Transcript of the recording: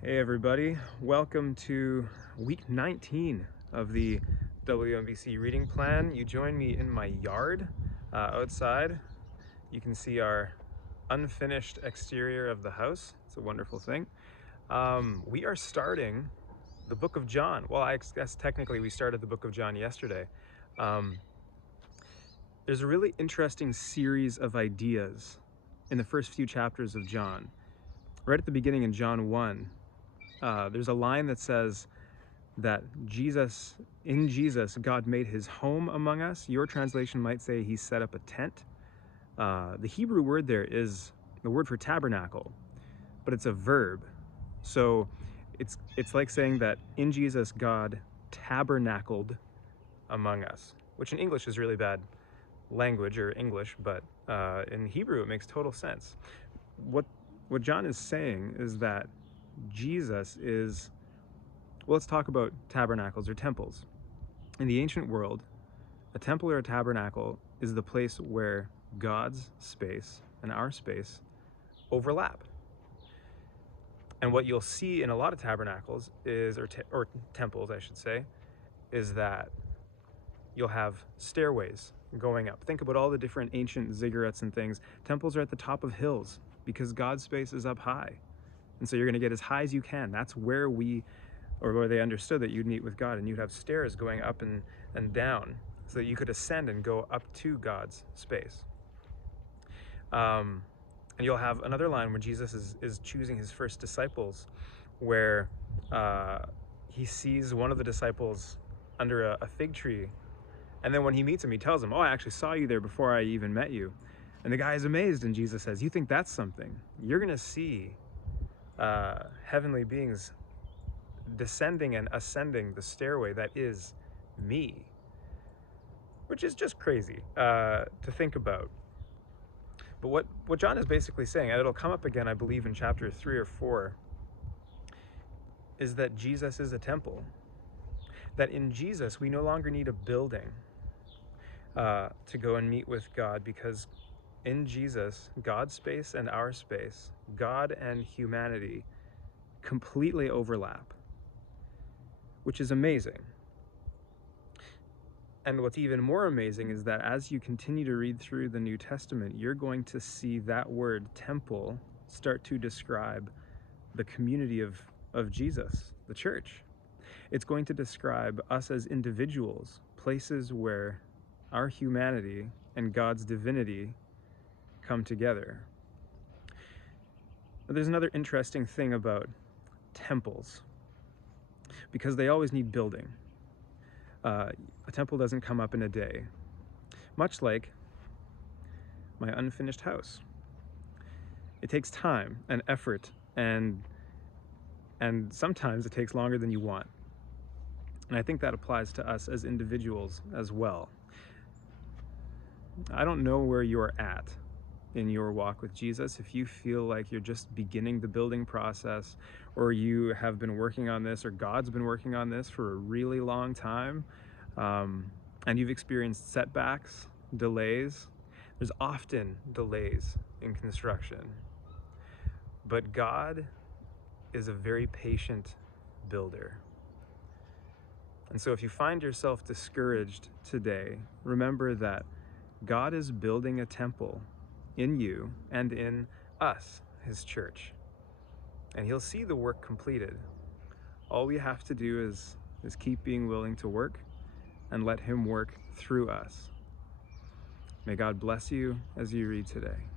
Hey everybody, welcome to week 19 of the WMBC reading plan. You join me in my yard outside. You can see our unfinished exterior of the house. It's a wonderful thing. We are starting the book of John. Well, I guess technically we started the book of John yesterday. There's a really interesting series of ideas in the first few chapters of John. Right at the beginning in John 1, there's a line that says that in Jesus, God made his home among us. Your translation might say he set up a tent. The Hebrew word there is the word for tabernacle, but it's a verb. So it's like saying that in Jesus, God tabernacled among us, which in English is really bad language or English, but in Hebrew, it makes total sense. What John is saying is that Jesus is, well, let's talk about tabernacles or temples. In the ancient world, a temple or a tabernacle is the place where God's space and our space overlap. And what you'll see in a lot of tabernacles is, or temples, I should say, is that you'll have stairways going up. Think about all the different ancient ziggurats and things. Temples are at the top of hills because God's space is up high. And so you're going to get as high as you can. That's where where they understood that you'd meet with God, and you'd have stairs going up and down so that you could ascend and go up to God's space. And you'll have another line when Jesus is choosing his first disciples, where he sees one of the disciples under a fig tree. And then when he meets him, he tells him, "Oh, I actually saw you there before I even met you." And the guy is amazed, and Jesus says, "You think that's something? You're going to see heavenly beings descending and ascending the stairway that is me," which is just crazy to think about. But what John is basically saying, and it'll come up again, I believe, in chapter 3 or 4, is that Jesus is a temple. That in Jesus, we no longer need a building to go and meet with God, because in Jesus, God's space and our space, God and humanity completely overlap, which is amazing. And what's even more amazing is that as you continue to read through the New Testament, you're going to see that word temple start to describe the community of Jesus, the church. It's going to describe us as individuals, places where our humanity and God's divinity come together. But there's another interesting thing about temples, because they always need building. A temple doesn't come up in a day, much like my unfinished house. It takes time and effort, and sometimes it takes longer than you want. And I think that applies to us as individuals as well. I don't know where you're at in your walk with Jesus. If you feel like you're just beginning the building process, or you have been working on this, or God's been working on this for a really long time, and you've experienced setbacks, delays. There's often delays in construction, but God is a very patient builder. And so if you find yourself discouraged today, remember that God is building a temple in you and in us, his church. And he'll see the work completed. All we have to do is keep being willing to work and let him work through us. May God bless you as you read today.